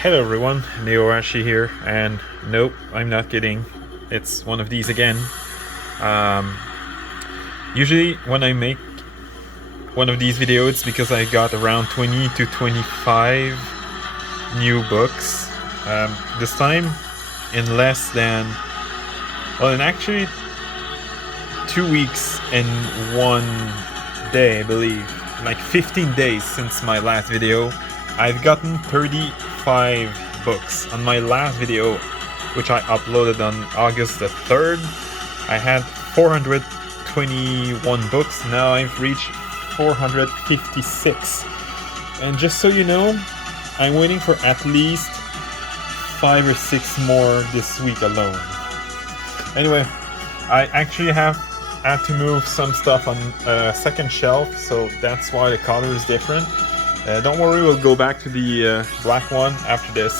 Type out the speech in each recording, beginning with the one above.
Hello everyone, Neoashi here, and nope, I'm not kidding. It's one of these again. Usually when I make one of these videos, it's because I got around 20 to 25 new books. This time, in less than, well, in actually 2 weeks and 1 day, I believe, like 15 days since my last video, I've gotten 35 books. On my last video, which I uploaded on August the 3rd, I had 421 books. Now I've reached 456. And just so you know, I'm waiting for at least 5 or 6 more this week alone. Anyway, I actually had to move some stuff on a second shelf, so that's why the color is different. Don't worry, we'll go back to the black one after this.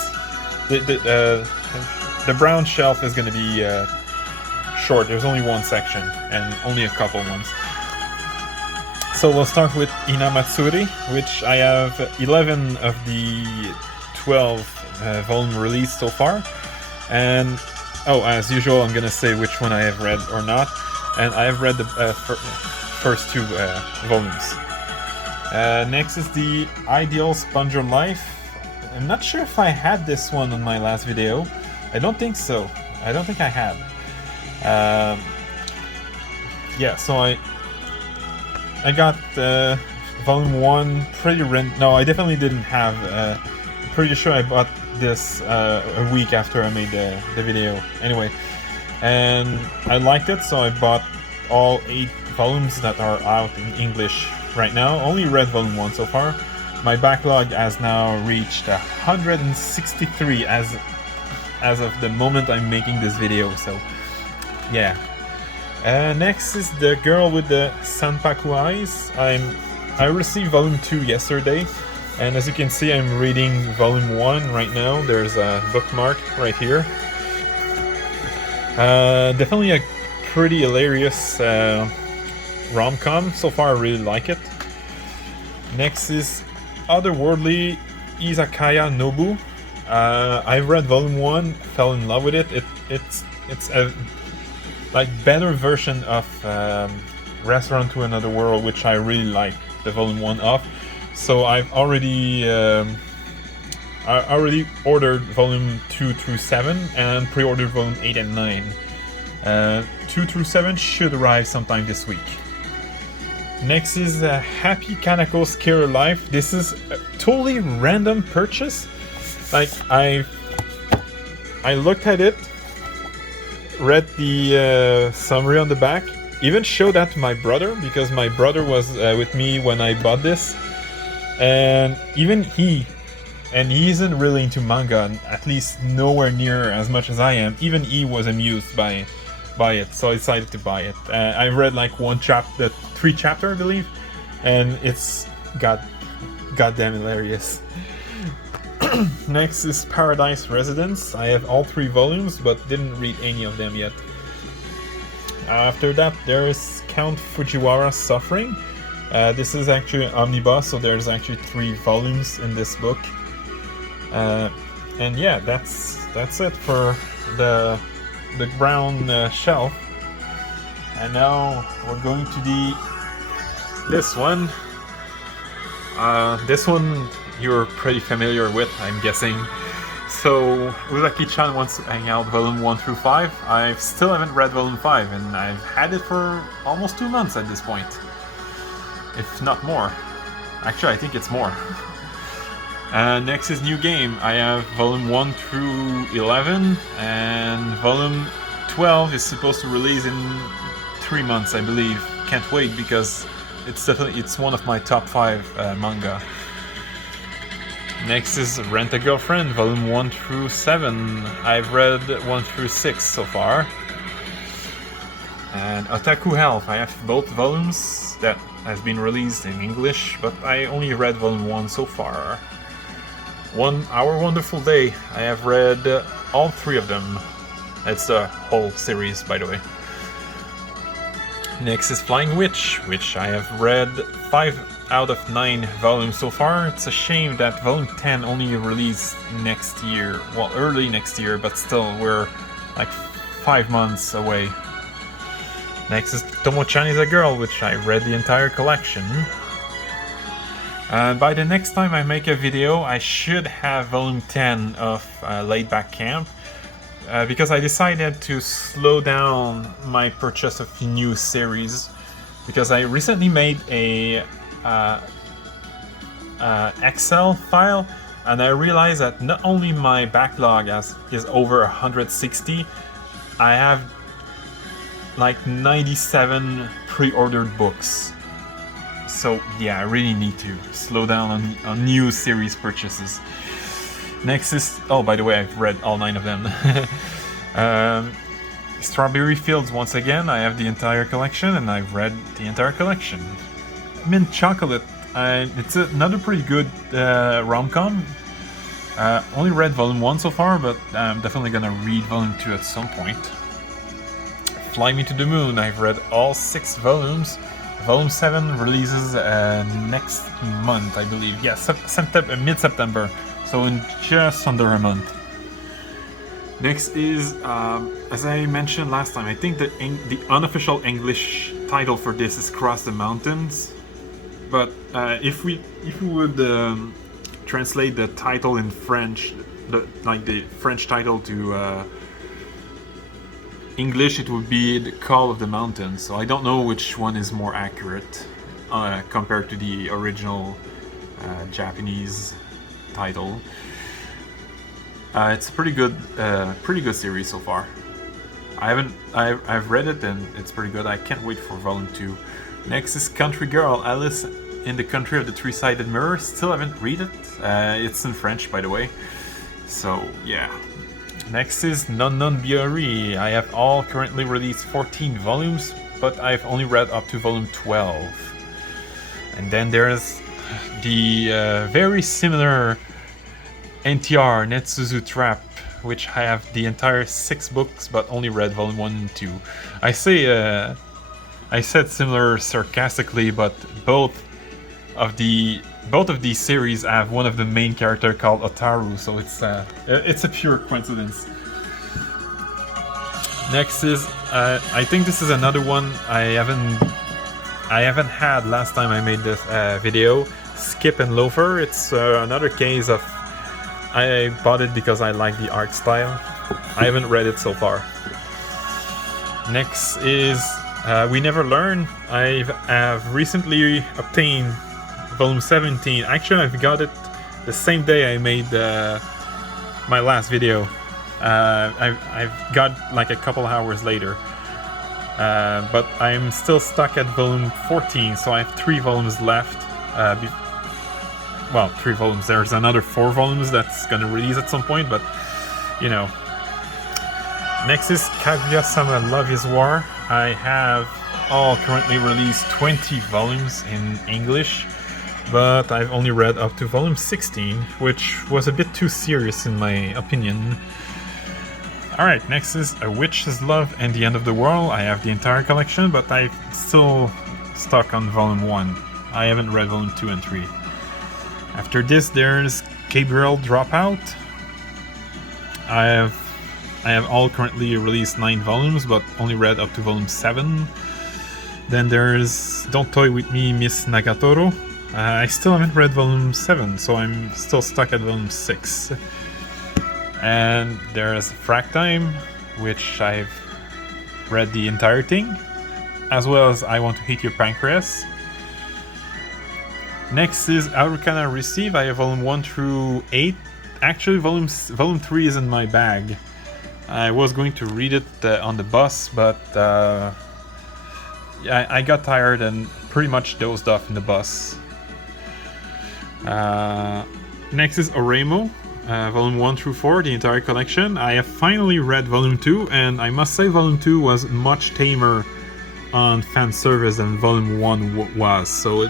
The brown shelf is going to be short. There's only one section and only a couple ones. So we'll start with Matsuri, which I have 11 of the 12 volume released so far. And as usual, I'm going to say which one I have read or not. And I have read the first 2 volumes. Next is the Ideal Sponger Life. I'm not sure if I had this one on my last video. I don't think so. I don't think I had. Yeah, so I got volume 1 pretty No, I definitely didn't have. Pretty sure I bought this a week after I made the video. Anyway, and I liked it, so I bought all 8 volumes that are out in English right now. Only read volume 1 so far. My backlog has now reached 163 as of the moment I'm making this video, so yeah. Next is The Girl with the Sun Paco Eyes. I received volume 2 yesterday, and as you can see, I'm reading volume 1 right now. There's a bookmark right here. Definitely a pretty hilarious rom-com. So far, I really like it. Next is Otherworldly, Izakaya Nobu. I read volume 1, fell in love with it. It's a better version of Restaurant to Another World, which I really like the volume 1 of. So I've already ordered volume 2 through 7 and pre-ordered volume 8 and 9. 2 through 7 should arrive sometime this week. Next is Happy Kanako's Killer Life. This is a totally random purchase. Like, I looked at it, read the summary on the back, even showed that to my brother, because my brother was with me when I bought this, and even he isn't really into manga, at least nowhere near as much as I am. Even he was amused by it, so I decided to buy it. I read like 3 chapter, I believe, and it's goddamn hilarious. Next is Paradise Residence. I have all 3 volumes, but didn't read any of them yet. After that, there is Count Fujiwara's Suffering. This is actually an omnibus, so there's actually 3 volumes in this book. And yeah, that's it for the brown shelf. And now we're going to this one. This one you're pretty familiar with, I'm guessing. So Uzaki-chan wants to hang out volume 1 through 5. I still haven't read volume 5, and I've had it for almost 2 months at this point, if not more. Actually, I think it's more. Next is New Game. I have volume 1 through 11, and volume 12 is supposed to release in 3 months, I believe. Can't wait, because it's one of my top 5 manga. Next is Rent a Girlfriend, volume 1 through 7. I've read 1 through 6 so far. And Otaku Health. I have both volumes that has been released in English, but I only read volume 1 so far. Our Wonderful Day. I have read all 3 of them. It's the whole series, by the way. Next is Flying Witch, which I have read 5 out of 9 volumes so far. It's a shame that volume 10 only released next year, well, early next year, but still, we're like 5 months away. Next is Tomo-chan is a Girl, which I read the entire collection. And by the next time I make a video, I should have volume 10 of Laid Back Camp, because I decided to slow down my purchase of new series, because I recently made a Excel file, and I realized that not only my backlog is over 160, I have like 97 pre-ordered books. So yeah, I really need to slow down on new series purchases. Next is, oh, by the way, I've read all 9 of them. Strawberry Fields, once again, I have the entire collection, and I've read the entire collection. Mint Chocolate, it's another pretty good rom-com. Only read volume 1 so far, but I'm definitely gonna read volume 2 at some point. Fly Me to the Moon, I've read all 6 volumes. Volume 7 releases next month, I believe. Yes, mid-September, so in just under a month. Next is, as I mentioned last time, I think the unofficial English title for this is Cross the Mountains. But if we would translate the title in French, the French title to English, it would be The Call of the Mountains. So I don't know which one is more accurate compared to the original Japanese title. It's a pretty good series so far. I've read it and it's pretty good. I can't wait for volume 2. Next is Country Girl, Alice in the Country of the Three-Sided Mirror. Still haven't read it. It's in French, by the way. So yeah. Next is Non Non Biori. I have all currently released 14 volumes, but I've only read up to volume 12. And then there's the very similar NTR, Netsuzu Trap, which I have the entire 6 books, but only read volume 1 and 2. I said similar sarcastically, but both of these series have one of the main character called Otaru, so it's a pure coincidence. Next is I think this is another one I haven't had last time I made this video. Skip and Loafer. It's another case of I bought it because I like the art style. I haven't read it so far. Next is We Never Learn. I have recently obtained volume 17. Actually, I've got it the same day I made my last video. I've got like a couple hours later. But I'm still stuck at volume 14, so I have 3 volumes left. Well, 3 volumes. There's another 4 volumes that's gonna release at some point, but you know. Next is Kaguya-sama Love is War. I have all currently released 20 volumes in English, but I've only read up to volume 16, which was a bit too serious in my opinion. Alright, next is A Witch's Love and the End of the World. I have the entire collection, but I'm still stuck on volume 1. I haven't read volume 2 and 3. After this, there's Gabriel Dropout. I have all currently released 9 volumes, but only read up to volume 7. Then there's Don't Toy With Me, Miss Nagatoro. I still haven't read volume 7, so I'm still stuck at volume 6. And there's Frag Time, which I've read the entire thing, as well as I Want to Hate Your Pancreas. Next is Arukana Receive. I have volume 1 through 8. Actually, volume 3 is in my bag. I was going to read it on the bus, but I got tired and pretty much dozed off in the bus. Next is Oremo, volume 1 through 4, the entire collection. I have finally read volume 2, and I must say volume 2 was much tamer on fan service than volume 1 was. So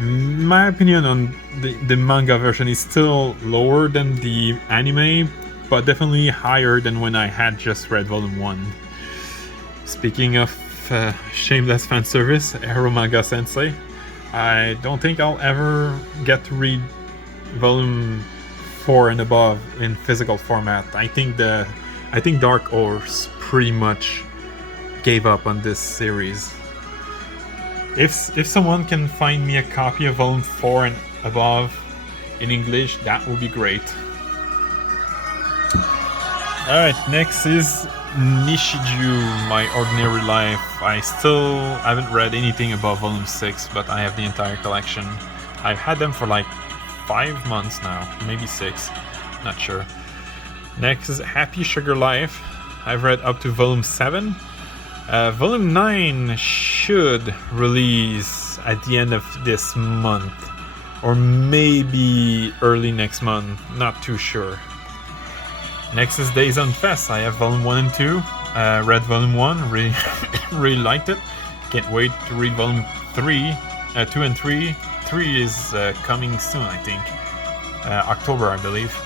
my opinion on the manga version is still lower than the anime, but definitely higher than when I had just read volume 1. Speaking of shameless fan service, Eromanga Sensei. I don't think I'll ever get to read volume 4 and above in physical format. I think Dark Horse pretty much gave up on this series. If someone can find me a copy of volume 4 and above in English, that would be great. Alright, next is Nishiju, My Ordinary Life. I still haven't read anything above volume 6, but I have the entire collection. I've had them for like 5 months now, maybe 6, not sure. Next is Happy Sugar Life. I've read up to volume 7. Volume 9 should release at the end of this month, or maybe early next month, not too sure. Next is Days on Fest. I have volume 1 and 2. Read volume 1, really liked it. Can't wait to read volume 3, 2 and 3. 3 is coming soon, I think. October, I believe.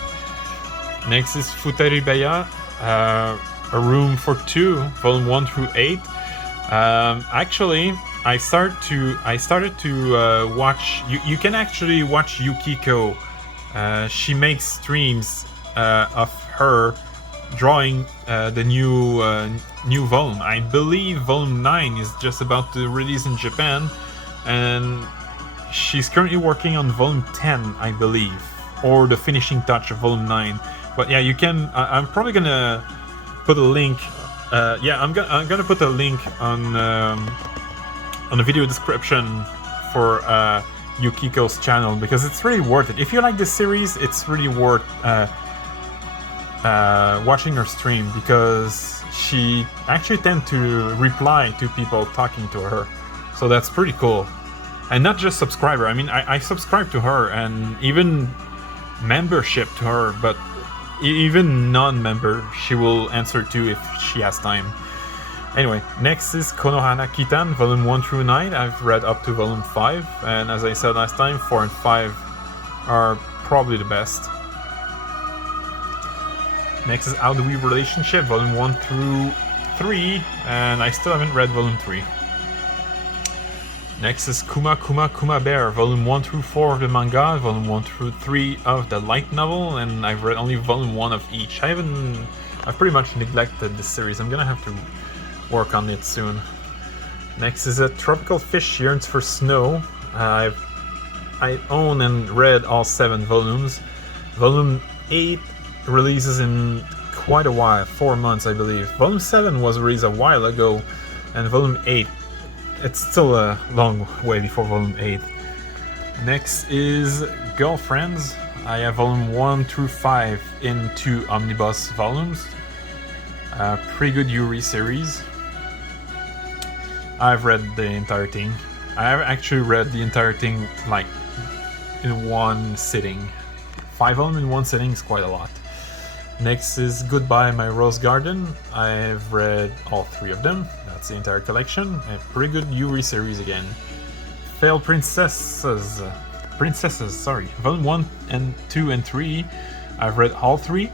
Next is Futaribaya, A Room for Two, volume 1 through 8. Actually, I started to watch. You can actually watch Yukiko. She makes streams of her drawing the new volume. I believe volume 9 is just about to release in Japan, and she's currently working on volume 10, I believe, or the finishing touch of volume 9. But yeah, you can. I'm probably gonna put a link. I'm gonna put a link on the video description for Yukiko's channel, because it's really worth it. If you like this series, it's really worth watching her stream, because she actually tends to reply to people talking to her, so that's pretty cool. And not just subscriber. I mean, I subscribe to her, and even membership to her, but even non-member she will answer to if she has time. Anyway, next is Konohana Kitan, volume 1 through 9. I've read up to volume 5, and as I said last time, 4 and 5 are probably the best. Next is Aoi Relationship, volume 1 through 3, and I still haven't read volume 3. Next is Kuma Kuma Kuma Bear, volume 1 through 4 of the manga, volume 1 through 3 of the light novel, and I've read only volume 1 of each. I've pretty much neglected this series. I'm gonna have to work on it soon. Next is a Tropical Fish Yearns for Snow. I own and read all 7 volumes. Volume 8 releases in quite a while, 4 months I believe. Volume 7 was released a while ago, and volume 8, it's still a long way before volume 8. Next is Girlfriends. I have volume 1 through 5 in 2 omnibus volumes. Pretty good Yuri series. I've read the entire thing. I have actually read the entire thing like in one sitting. 5 volumes in one sitting is quite a lot. Next is Goodbye My Rose Garden. I've read all 3 of them. That's the entire collection. A pretty good Yuri series again. Failed Princesses, volume 1 and 2 and 3. I've read all 3.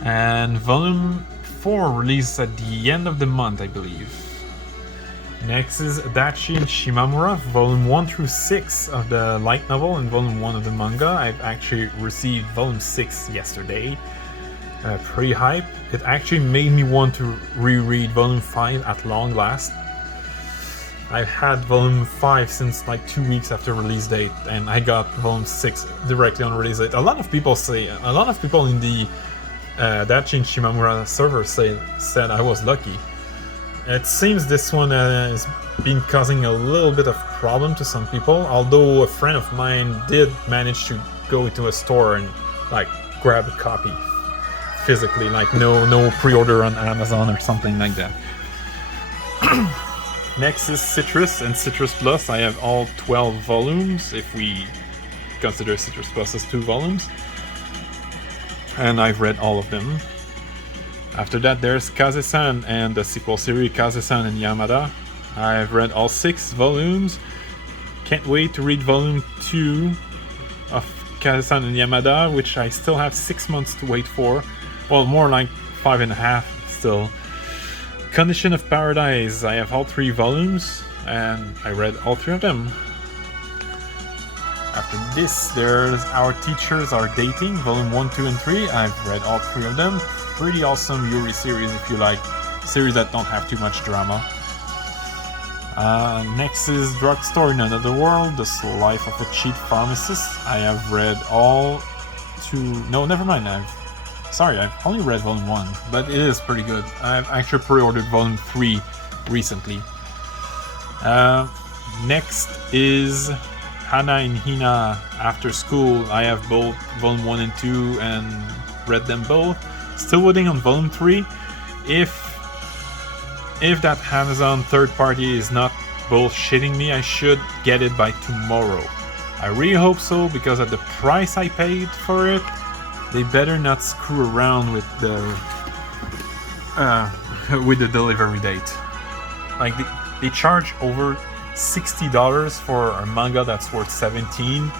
And volume 4 released at the end of the month, I believe. Next is Adachi and Shimamura, volume 1 through 6 of the light novel and volume 1 of the manga. I've actually received volume 6 yesterday. Pretty hype. It actually made me want to reread volume 5 at long last. I've had volume 5 since like 2 weeks after release date, and I got volume 6 directly on release date. A lot of people in the Adachi and Shimamura server said I was lucky. It seems this one has been causing a little bit of problem to some people, although a friend of mine did manage to go into a store and like grab a copy physically, like no pre-order on Amazon or something like that. Next is Citrus and Citrus Plus. I have all 12 volumes, if we consider Citrus Plus as 2 volumes. And I've read all of them. After that, there's Kaze-san and the sequel series Kaze-san and Yamada. I've read all 6 volumes. Can't wait to read volume 2 of Kaze-san and Yamada, which I still have 6 months to wait for. Well, more like 5.5 still. Condition of Paradise. I have all 3 volumes, and I read all 3 of them. After this, there's Our Teachers Are Dating, Volume 1, 2, and 3. I've read all 3 of them. Pretty awesome Yuri series if you like series that don't have too much drama. Next is Drugstore in Another World, The Life of a Cheap Pharmacist. I have read all 2... No, never mind. I've only read Volume 1, but it is pretty good. I've actually pre-ordered Volume 3 recently. Next is Hana and Hina After School. I have both Volume 1 and 2 and read them both. Still waiting on Volume 3. If that Amazon third party is not bullshitting me, I should get it by tomorrow. I really hope so, because at the price I paid for it, they better not screw around with the delivery date. Like they charge over $60 for a manga that's worth $17,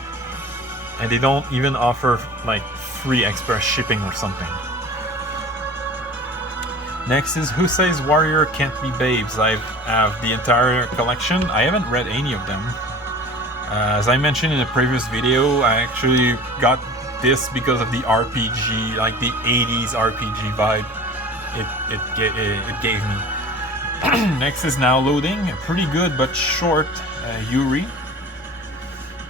and they don't even offer like free express shipping or something. Next is Who Says Warrior Can't Be Babes. I have the entire collection. I haven't read any of them. As I mentioned in a previous video, I actually got this because of the RPG, like the 80s RPG vibe it gave me. Next is Now Loading, a pretty good but short Yuri.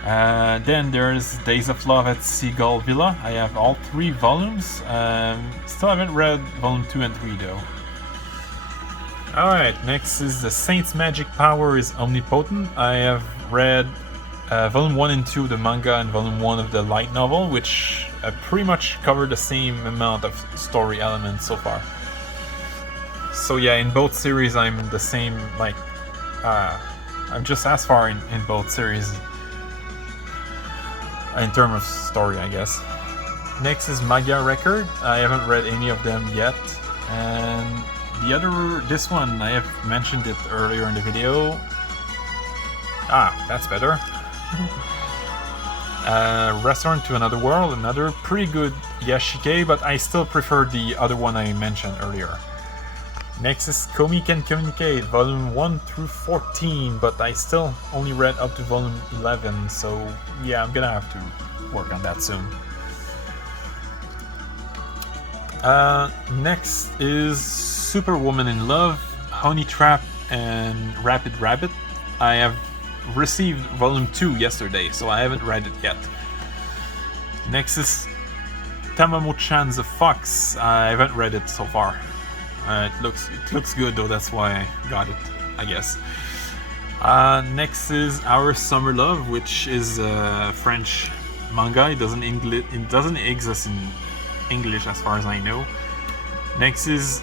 Then there's Days of Love at Seagull Villa. I have all 3 volumes. Still haven't read Volume 2 and 3 though. Alright, next is The Saint's Magic Power is Omnipotent. I have read Volume 1 and 2 of the manga and Volume 1 of the light novel, which pretty much cover the same amount of story elements so far. So yeah, in both series I'm the same, like, I'm just as far in both series. In terms of story, I guess. Next is Manga Record. I haven't read any of them yet. And this one, I have mentioned it earlier in the video. That's better. Restaurant to Another World, another pretty good Yashike, but I still prefer the other one I mentioned earlier. Next is Komi Can Communicate, Volume 1 through 14, but I still only read up to Volume 11, so yeah, I'm gonna have to work on that soon. Next is Superwoman in Love, Honey Trap, and Rapid Rabbit. I have received Volume 2 yesterday, so I haven't read it yet. Next is Tamamo-chan's A Fox. I haven't read it so far. It looks good though, that's why I got it, I guess. Next is Our Summer Love, which is a French manga. It doesn't exist in English as far as I know. Next is,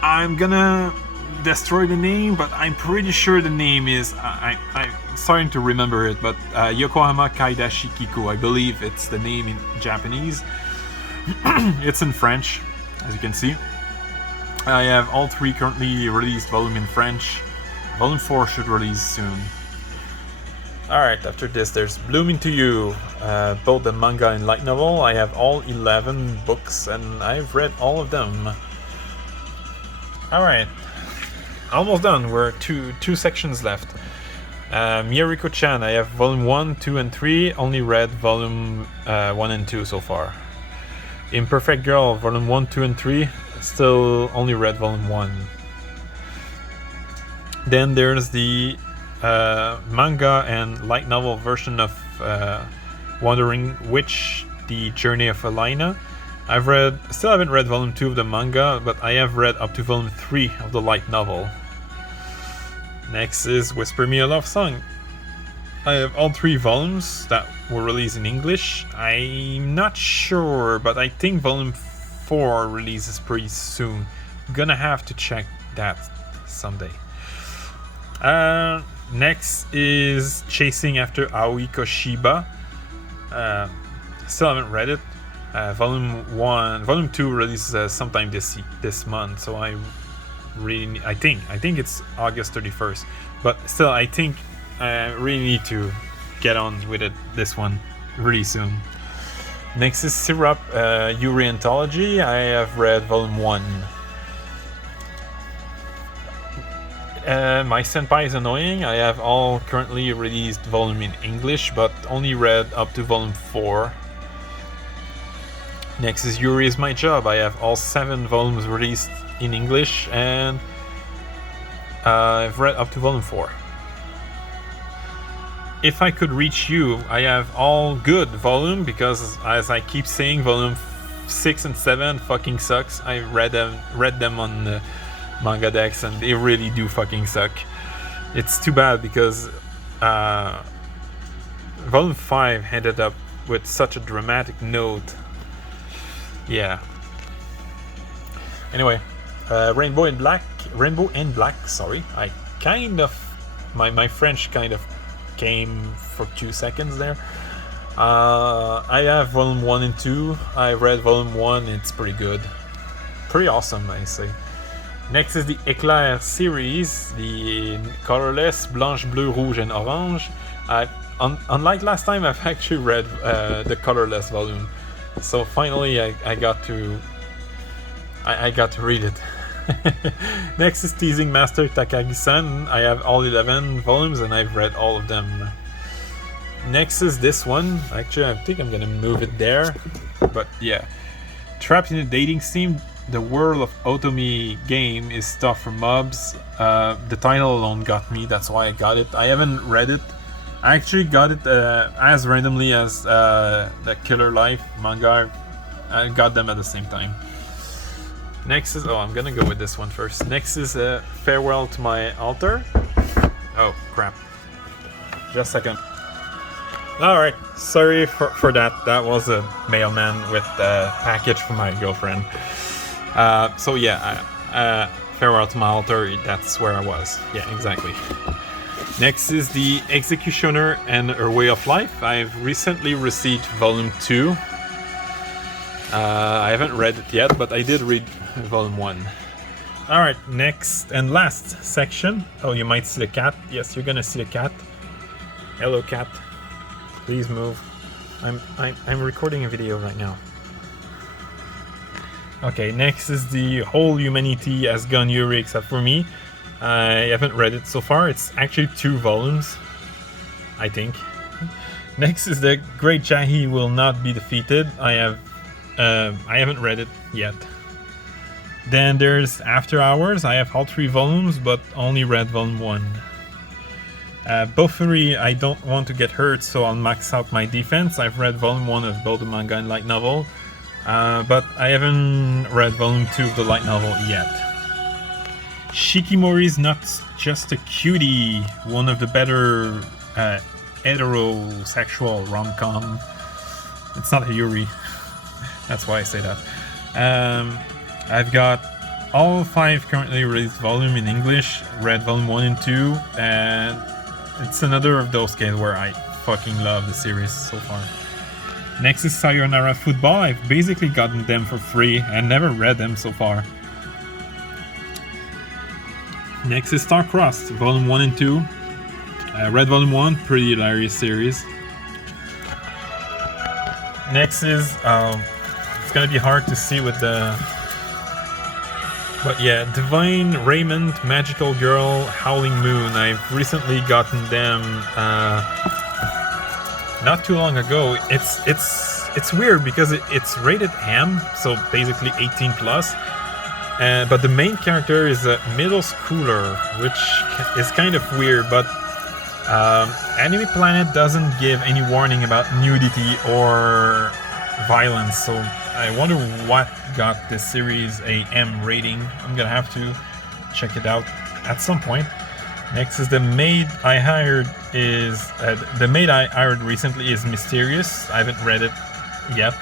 I'm gonna destroy the name, but I'm pretty sure the name is, I'm starting to remember it, but Yokohama Kaidashi Kiku, I believe it's the name in Japanese. It's in French, as you can see. I have all 3 currently released volume in French. Volume 4 should release soon. Alright, after this there's Blooming to You, both the manga and light novel. I have all 11 books and I've read all of them. Alright, almost done. We're two sections left. Miyariko-chan, I have volume 1, 2 and 3, only read volume 1 and 2 so far. Imperfect Girl, volume 1, 2 and 3, still only read volume 1. Then there's the manga and light novel version of Wandering Witch, The Journey of Elena. Still haven't read volume 2 of the manga, but I have read up to volume 3 of the light novel. Next is Whisper Me a Love Song. I have all 3 volumes that were released in English. I'm not sure, but I think volume 4 releases pretty soon. I'm gonna have to check that someday. Next is Chasing After Aoi Koshiba. Still haven't read it. Volume 2 releases sometime this month, so I think it's August 31st. But still, I think I really need to get on with this one really soon. Next is Syrup, Yuri Anthology. I have read volume 1. My senpai is annoying. I have all currently released volume in English, but only read up to volume 4. Next is Yuri is My Job. I have all 7 volumes released in English, and I've read up to volume 4. If I Could Reach You, I have all good volume, because as I keep saying, volume 6 and 7 fucking sucks. I read them on the manga decks, and they really do fucking suck. It's too bad, because volume 5 ended up with such a dramatic note. Yeah. Anyway, Rainbow and Black. Sorry, I kind of my French kind of came for 2 seconds there. I have volume 1 and 2. I read volume 1. It's pretty good, pretty awesome, I say. Next is the Éclair series, the colorless Blanche, Bleu, Rouge, and Orange. Unlike last time, I've actually read the colorless volume, so finally I got to read it. Next is Teasing Master Takagi-San. I have all 11 volumes, and I've read all of them. Next is this one. Actually, I think I'm gonna move it there, but yeah. Trapped in a dating scene, the world of Otomi game is tough for mobs. The title alone got me, that's why I got it. I haven't read it. I actually got it as randomly as the Killer Life manga. I got them at the same time. Next is, I'm gonna go with this one first. Next is Farewell to My Altar. Oh crap, just a second. Alright, sorry for that. That was a mailman with a package from my girlfriend. So yeah, Farewell to My Altar, that's where I was. Yeah, exactly. Next is The Executioner and Her Way of Life. I've recently received volume 2. I haven't read it yet, but I did read volume 1. Alright, next and last section. Oh, you might see the cat. Yes, you're gonna see the cat. Hello, cat. Please move. I'm recording a video right now. Okay, next is The Whole Humanity Has Gone Yuri Except For Me. I haven't read it so far. It's actually 2 volumes, I think. Next is The Great Jahi Will Not Be Defeated. I haven't read it yet. Then there's After Hours. I have all 3 volumes, but only read volume 1. Bofuri, I don't want to get hurt, so I'll max out my defense. I've read volume 1 of both the manga and light novel, but I haven't read volume 2 of the light novel yet. Shikimori's Not Just a Cutie, one of the better heterosexual rom-com. It's not a Yuri. That's why I say that. I've got all 5 currently released volume in English, read volume 1 and 2, and it's another of those cases where I fucking love the series so far. Next is Sayonara Football. I've basically gotten them for free and never read them so far. Next is Star Crust, volume 1 and 2. I read volume 1, pretty hilarious series. Next is, it's gonna be hard to see with the... But yeah, Divine Raymond, Magical Girl, Howling Moon. I've recently gotten them not too long ago. It's weird because it's rated M, so basically 18 plus. But the main character is a middle schooler, which is kind of weird. But Anime Planet doesn't give any warning about nudity or violence, so I wonder what got this series a M rating. I'm gonna have to check it out at some point. Next is The Maid I Hired recently is Mysterious. I haven't read it yet.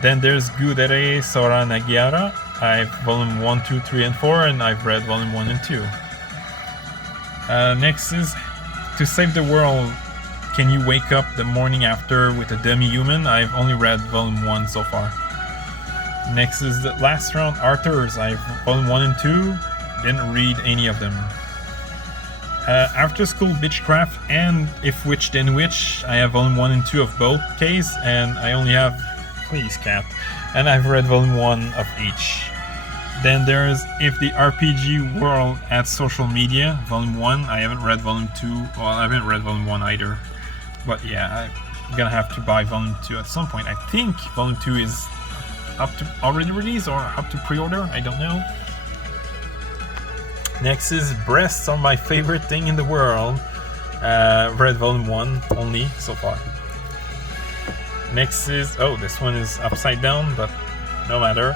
Then there's Gudere Sora Nagiara. I've volume 1, 2, 3, and 4, and I've read volume 1 and 2. Next is To Save the World. Can You Wake Up the Morning After with a Demi-Human? I've only read volume 1 so far. Next is The Last Round Arthurs. I've volume 1 and 2. Didn't read any of them. After School Bitchcraft and If Witch Then Witch. I have volume 1 and 2 of both case, and I only have... Please, cat. And I've read volume 1 of each. Then there's If the RPG World Had Social Media, Volume 1. I haven't read Volume 2. Well, I haven't read Volume 1 either. But yeah, I'm gonna have to buy Volume 2 at some point. I think Volume 2 is up to already released or up to pre-order. I don't know. Next is Breasts Are My Favorite Thing in the World. Read Volume 1 only so far. Next is... oh, this one is upside down, but no matter.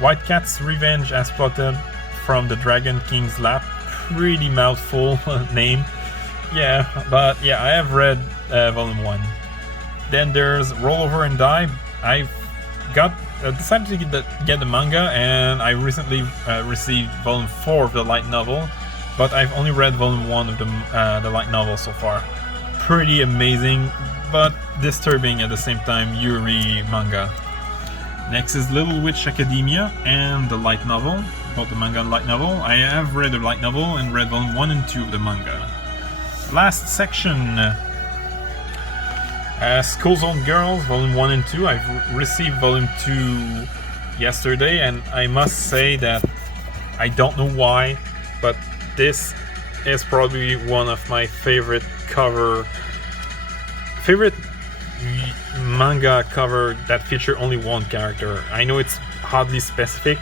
White Cat's Revenge As Plotted from the Dragon King's Lap. Pretty mouthful name. Yeah, but yeah, I have read Volume 1. Then there's Roll Over and Die. I've decided to get the manga, and I recently received Volume 4 of the light novel, but I've only read Volume 1 of the light novel so far. Pretty amazing, but disturbing at the same time Yuri manga. Next is Little Witch Academia and the light novel, both the manga and light novel. I have read the light novel and read Volume 1 and 2 of the manga. Last section, School Zone Girls, Volume 1 and 2. I've received Volume 2 yesterday, and I must say that I don't know why, but this is probably one of my favorite manga cover that feature only one character. I know it's hardly specific,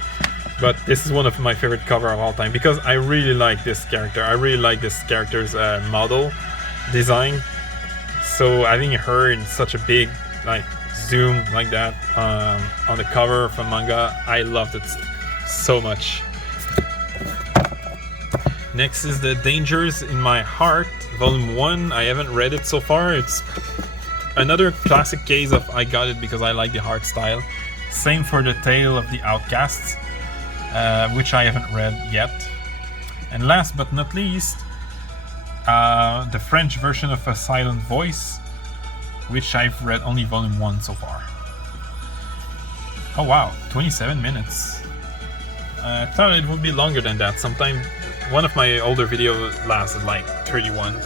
but this is one of my favorite cover of all time because I really like this character. I really like this character's model design. So having her in such a big zoom like that on the cover of a manga, I loved it so much. Next is The Dangers in My Heart, Volume 1. I haven't read it so far. It's another classic case of I got it because I like the art style. Same for The Tale of the Outcasts, which I haven't read yet. And last but not least, the French version of A Silent Voice, which I've read only Volume 1 so far. Oh wow, 27 minutes. I thought it would be longer than that. Sometime one of my older videos lasted like 31.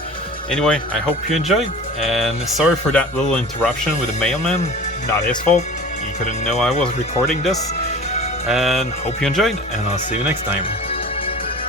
Anyway, I hope you enjoyed, and sorry for that little interruption with the mailman. Not his fault, he couldn't know I was recording this. And hope you enjoyed, and I'll see you next time.